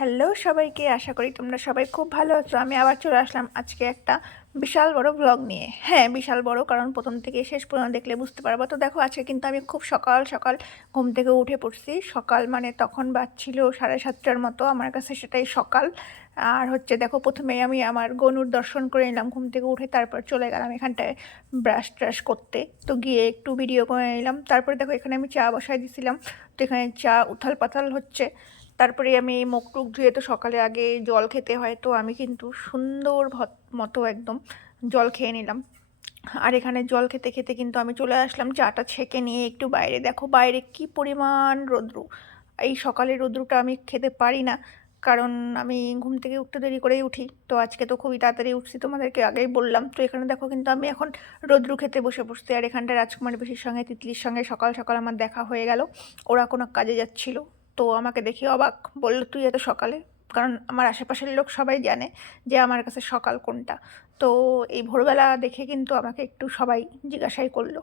Hello সবাইকে, আশা করি তোমরা সবাই খুব ভালো আছো। আমি আবার চলে আসলাম আজকে একটা বিশাল বড় ব্লগ নিয়ে। হ্যাঁ বিশাল বড়, কারণ প্রথম থেকে শেষ পর্যন্ত দেখলে বুঝতে পারব। তো দেখো, আজকে কিন্তু আমি খুব সকাল সকাল ঘুম থেকে উঠে পড়ছি। সকাল মানে তখন বাজছিল সাড়ে সাতটার মতো, আমার কাছে সেটাই সকাল। আর হচ্ছে দেখো, প্রথমে আমি আমার গনুর দর্শন করে নিলাম ঘুম থেকে উঠে, তারপর চলে গেলাম এখানটায় ব্রাশ ট্রাশ করতে। তো গিয়ে একটু ভিডিও করে নিলাম। তারপরে দেখো, এখানে আমি চা বসাই দিছিলাম। তো এখানে চা উথাল পাতাল হচ্ছে। তারপরে আমি মুখ টুক ধুয়ে তো সকালে আগে জল খেতে হয়, তো আমি কিন্তু সুন্দর মতো একদম জল খেয়ে নিলাম। আর এখানে জল খেতে খেতে কিন্তু আমি চলে আসলাম, চাটা ছেঁকে নিয়ে একটু বাইরে। দেখো বাইরে কি পরিমাণ রৌদ্রু। এই সকালে রৌদ্রুটা আমি খেতে পারি না, কারণ আমি ঘুম থেকে উঠতে দেরি করেই উঠি। তো আজকে তো খুবই তাড়াতাড়ি উঠছি, তোমাদেরকে আগেই বললাম। তো এখানে দেখো কিন্তু আমি এখন রৌদ্রু খেতে বসে বসতে আর এখানটা রাজকুমার বেশির সঙ্গে তিতলির সঙ্গে সকাল সকাল আমার দেখা হয়ে গেল। ওরা কোনো কাজে যাচ্ছিল। তো আমাকে দেখে অবাক, বলল, তুই এত সকালে? কারণ আমার আশেপাশের লোক সবাই জানে যে আমার কাছে সকাল কোনটা। তো এই ভোরবেলা দেখে কিন্তু আমাকে একটু সবাই জিজ্ঞাসাই করল।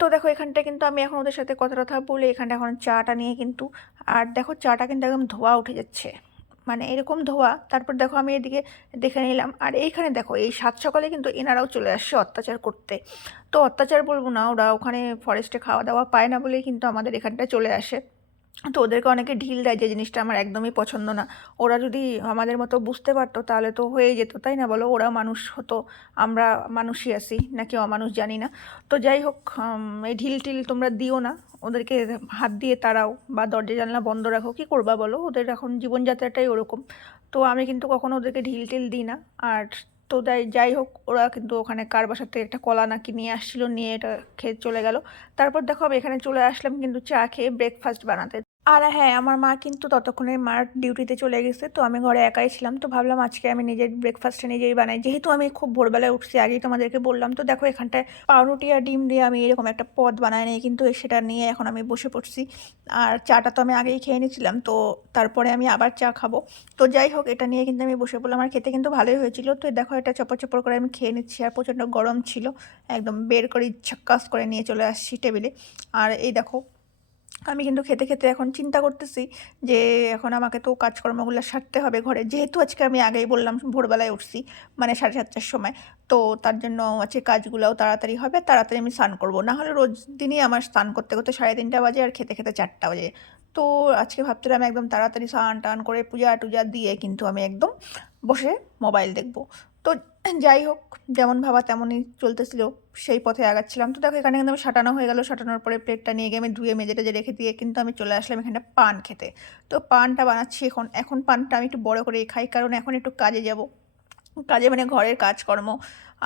তো দেখো, এখানটা কিন্তু আমি এখন ওদের সাথে কথা কথা বলে এখানটা এখন চাটা নিয়ে কিন্তু, আর দেখো চাটা কিন্তু একদম ধোয়া উঠে যাচ্ছে। মানে এরকম ধোয়া, তারপর দেখো আমি এদিকে দেখে নিলাম। আর এইখানে দেখো, এই সাত সকালে কিন্তু এনারাও চলে আসছে অত্যাচার করতে। তো অত্যাচার বলব না, ওরা ওখানে ফরেস্টে খাওয়া দাওয়া পায় না বলেই কিন্তু আমাদের এখানটায় চলে আসে। তো ওদেরকে অনেকে ঢিল দেয় যে জিনিসটা আমার একদমই পছন্দ না। ওরা যদি আমাদের মতো বুঝতে পারতো তাহলে তো হয়ে যেত, তাই না বলো? ওরা মানুষ হতো, আমরা মানুষই আছি, নাকি অমানুষ জানি না। তো যাই হোক এই ঢিল টিল তোমরা দিও না, ওদেরকে হাত দিয়ে তাড়াও বা দরজা জানলা বন্ধ রাখো, কী করবা বলো? ওদের এখন জীবনযাত্রাটাই ওরকম। তো আমি কিন্তু কখনো ওদেরকে ঢিল টিল দিই না। আর তো তাই যাই হোক, ওরা কিন্তু ওখানে কার বাসাতে একটা কলা নাকি নিয়ে আসছিল, নিয়ে এটা খেয়ে চলে গেল। তারপর দেখো আমি এখানে চলে আসলাম কিন্তু চা খেয়ে ব্রেকফাস্ট বানাতে। আর হ্যাঁ আমার মা কিন্তু ততক্ষণে মার ডিউটিতে চলে গেছে, তো আমি ঘরে একাই ছিলাম, তো ভাবলাম আজকে আমি নিজের ব্রেকফাস্টটা নিজেই বানাই। যেহেতু আমি খুব ভোরবেলায় উঠছি, আগেই তোমাদেরকে বললাম, তো দেখো এখানটায় পাউরুটি আর ডিম দিয়ে আমি এরকম একটা পদ বানাই নিই, কিন্তু সেটা নিয়ে এখন আমি বসে পড়ছি। আর চাটা তো আমি আগেই খেয়ে নিয়েছিলাম, তো তারপরে আমি আবার চা খাব। তো যাই হোক, এটা নিয়ে কিন্তু আমি বসে পড়লাম, আর খেতে কিন্তু ভালোই হয়েছিল, তো দেখো এটা চপর চপর করে আমি খেয়ে নিচ্ছি, আর প্রচণ্ড গরম ছিল, একদম বের করে ছক্কাস করে নিয়ে চলে আসছি টেবিলে। আর এই দেখো আমি কিন্তু খেতে খেতে এখন চিন্তা করতেছি যে এখন আমাকে তো কাজকর্মগুলো সারতে হবে ঘরে। যেহেতু আজকে আমি আগেই বললাম ভোরবেলায় উঠছি মানে সাড়ে সাতটার সময়। তো তার জন্য আজকে কাজগুলোও তাড়াতাড়ি হবে, তাড়াতাড়ি আমি স্নান করব। না হলে রোজ দিনই আমার স্নান করতে করতে সাড়ে তিনটা বাজে আর খেতে খেতে চারটা বাজে। তো আজকে ভাবছিলাম একদম তাড়াতাড়ি স্নান টান করে পূজা টুজা দিয়ে কিন্তু আমি একদম বসে মোবাইল দেখব। তো যাই হোক, যেমন ভাবা তেমনই চলতেছিল, সেই পথে আগাচ্ছিলাম। তো দেখো, এখানে কিন্তু আমি সাটানো হয়ে গেল। সাটানোর পরে প্লেটটা নিয়ে গিয়ে আমি ধুয়ে মেজে টেজে রেখে দিয়ে কিন্তু আমি চলে আসলাম এখানে পান খেতে। তো পানটা বানাচ্ছি এখন। এখন পানটা আমি একটু বড় করে খাই, কারণ এখন একটু কাজে যাব। কাজে মানে ঘরের কাজকর্ম।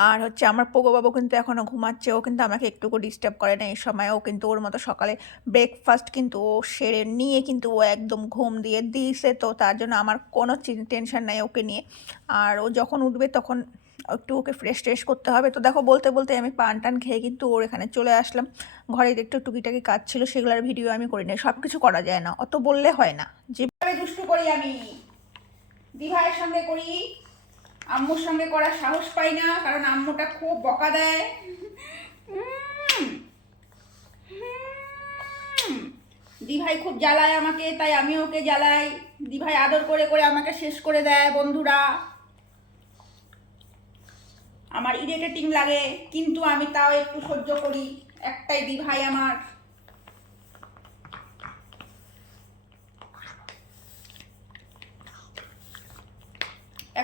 আর হচ্ছে আমার পোগো বাবু কিন্তু এখনও ঘুমাচ্ছে, ও কিন্তু আমাকে একটুকু ডিস্টার্ব করে না, এই সময় ও কিন্তু ওর মতো সকালে ব্রেকফাস্ট কিন্তু ও সেরে নিয়ে কিন্তু ও একদম ঘুম দিয়ে দিয়েছে, তো তার জন্য আমার কোনো টেনশন নাই ওকে নিয়ে। আর ও যখন উঠবে তখন একটু ওকে ফ্রেশ ট্রেশ করতে হবে, তো দেখো বলতে বলতে আমি পান টান খেয়ে কিন্তু ওর এখানে চলে আসলাম। ঘরে একটু টুকিটাকি কাজ ছিল, সেগুলোর ভিডিও আমি করি না সব কিছু করা যায় না, অত বললে হয় না। যেভাবে দুষ্টু করি আমি দিভাইয়ের সঙ্গে করি আম্মুর সঙ্গে করার সাহস পাই না, কারণ আম্মুটা খুব বকা দেয়। দিভাই খুব জ্বালায় আমাকে, তাই আমি ওকে জ্বালাই। দিভাই আদর করে করে আমাকে শেষ করে দেয়, বন্ধুরা। আমার ইরিটেটিং লাগে, কিন্তু আমি তাও একটু সহ্য করি। একটাই দিভাই আমার।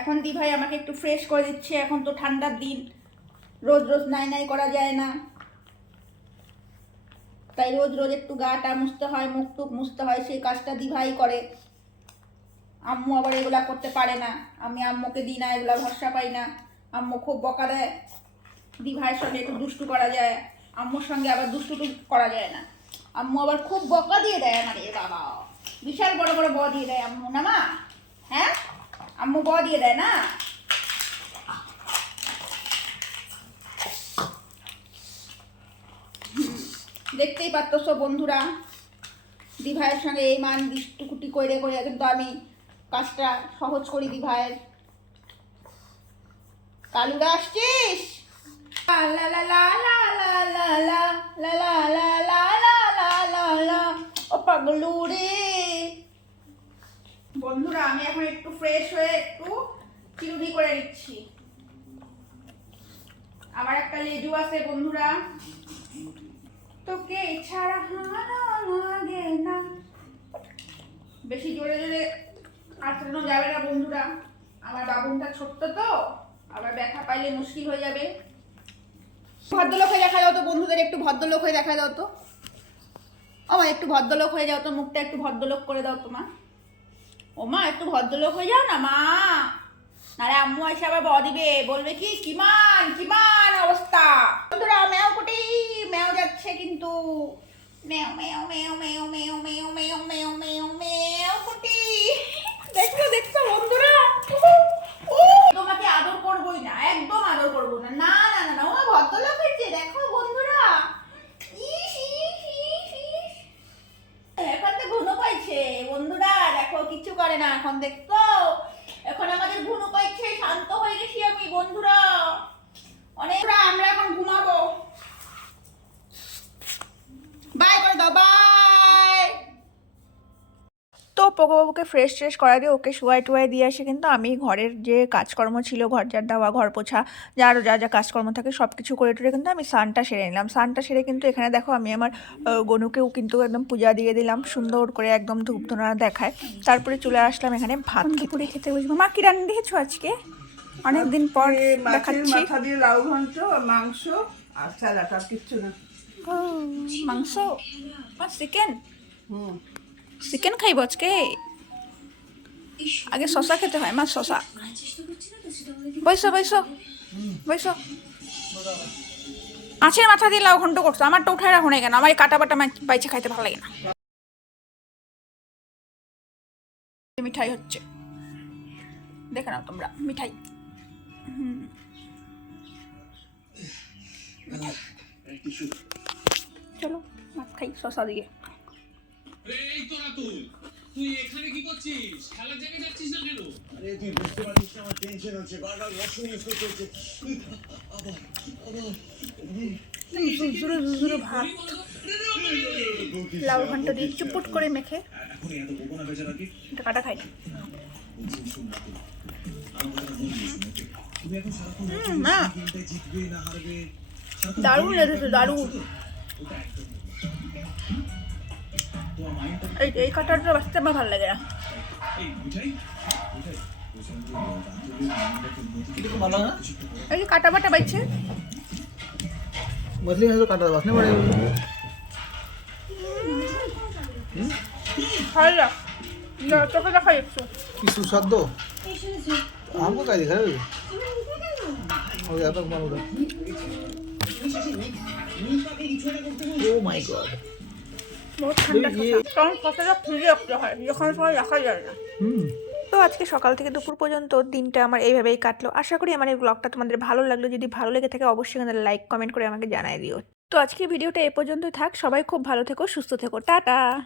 এখন দিভাই আমাকে একটু ফ্রেশ করে দিচ্ছে, এখন তো ঠান্ডার দিন। রোজ রোজ নাই নাই করা যায় না। তাই রোজ রোজ একটু গাটা মুছতে হয়, মুখ টুক মুছতে হয়, সেই কাজটা দিভাই করে। আম্মু আবার এগুলা করতে পারে না। আমি আম্মুকে দিই না, এগুলা ভরসা পাই না। আম্মু খুব বকা দেয়। দিভাইয়ের সঙ্গে একটু দুষ্টু করা যায়। আম্মুর সঙ্গে আবার দুষ্টু টু করা যায় না। আম্মু আবার খুব বকা দিয়ে দেয় আমার এ বাবা। বিশাল বড় বড় ব দিয়ে দেয় আম্মু, না মা? হ্যাঁ? আম্মু ব দিয়ে দেয় না দেখতেই পারতো বন্ধুরা দিভাইয়ের সঙ্গে এই মান বিষ্টুকুটি করে করে কিন্তু আমি কাজটা সহজ করি দিভাইয়ের কালুরা আসছিস ও পাগলু রে বন্ধুরা, আমি এখন একটু ফ্রেশ হয়ে একটু চিরুনি করে নিচ্ছি। আবার একটা লেজু আছে বন্ধুরা। তোকে ছাড়া না। বেশি জোরে জোরে আঁচড়ানো যাবে না বন্ধুরা। আমার বাবুনটা ছোট্ট তো, আবার ব্যথা পাইলে মুশকিল হয়ে যাবে। ভদ্রলোক হয়ে দেখা যাও তো বন্ধুদের, একটু ভদ্রলোক হয়ে দেখা দাও তো। মা একটু ভদ্রলোক হয়ে যাও তো, মুখটা একটু ভদ্রলোক করে দাও তো মা ও মা একটু ভদ্রলোক হয়ে যাও না, মা। নারে আম্মু এসে আবার বড় দিবে। বলবে কি কিমান কিমান অবস্থা? বন্ধুরা, ম্যাও কুটি, ম্যাও যাচ্ছে কিন্তু। ম্যাও ম্যাও ম্যাও ম্যাও ম্যাও ম্যাও ম্যাও ম্যাও ম্যাও ম্যাও কুটি। দেখছ দেখছ, বন্ধুরা ও তোমাকে আদর করবোই না একদম আদর করব না না না না না ও ভদ্রলোক হয়েছে দেখো বন্ধুরা ইস ইস ইস ইস এখন তো ঘুনো পাইছে বন্ধুরা দেখো কিচ্ছু করে না এখন দেখতো এখন আমাদের ঘুনো পাইছে শান্ত হয়ে গেছি আমি বন্ধুরা অনেক আমরা এখন ঘুমাবো বাই করে দাও বাই তো পোকোবাবুকে ফ্রেশ ট্রেশ করা দিয়ে ওকে শুয়াই টুয়াই দিয়ে আসে। কিন্তু আমি ঘরের যে কাজকর্ম ছিল ঘর ঝাড় দেওয়া ঘর পোছা যা আরও যা যা কাজকর্ম থাকে সব কিছু করে টুরে কিন্তু আমি সানটা সেরে নিলাম। সানটা সেরে কিন্তু এখানে দেখো আমি আমার গনুকেও কিন্তু একদম পূজা দিয়ে দিলাম সুন্দর করে একদম ধূপ ধুনা দেখায়। তারপরে চলে আসলাম এখানে ভাত খেতে। খেতে বুঝব মা কি রান্না দিয়েছ আজকে? অনেকদিন পর দেখাচ্ছি। মাথা দিয়ে লাউ ঘন্ট মাংস আর স্যালাড আর কিচ্ছু না। মাংস? চিকেন? হুম। চিকেন খাইব আজকে? আগে শশা খেতে হয়, মা শশা বৈশ বৈশ বৈশ মাছের মাথা দিয়ে লাউ ঘন্ট করছ, আমারটা উঠায় রাখো না কেন? আমার কাটা বাটা মাছ বাইছে খাইতে ভালো লাগে না। মিঠাই হচ্ছে। দেখে নাও তোমরা, মিঠাই। চলো, ভাত খাই শশা দিয়ে। তোরা তুই। তুই এখানে কি করছিস? খেলার জায়গায় যাচ্ছিস না কেন? আরে তুই বুঝতে পারছিস না আমার টেনশন হচ্ছে। বারবার ইউজ করতে হচ্ছে। আবার আবার ভাত। দিয়ে চুপুট করে মেখে। কাটা খাই দারুণ দারুণ। এই এই কাঁঠালটা বাঁচতে আমার ভালো লাগে না এই যে কাটা বাটা বাইছে মছলি মাছ কাটা বাসনে পড়ে খাই না তোকে দেখাই একটু কি সুস্বাদ্য আমকো কাই দেখা রে ও যাবে ও মাই গড ঠান্ডা যখন তো আজকে সকাল থেকে দুপুর পর্যন্ত দিনটা আমার এইভাবেই কাটলো। আশা করি আমার এই ব্লগটা তোমাদের ভালো লাগল। যদি ভালো লেগে থাকে অবশ্যই তাহলে লাইক কমেন্ট করে আমাকে জানাই দিও। তো আজকের ভিডিওটা এ পর্যন্তই থাক। সবাই খুব ভালো থেকো সুস্থ থেকো। টাটা!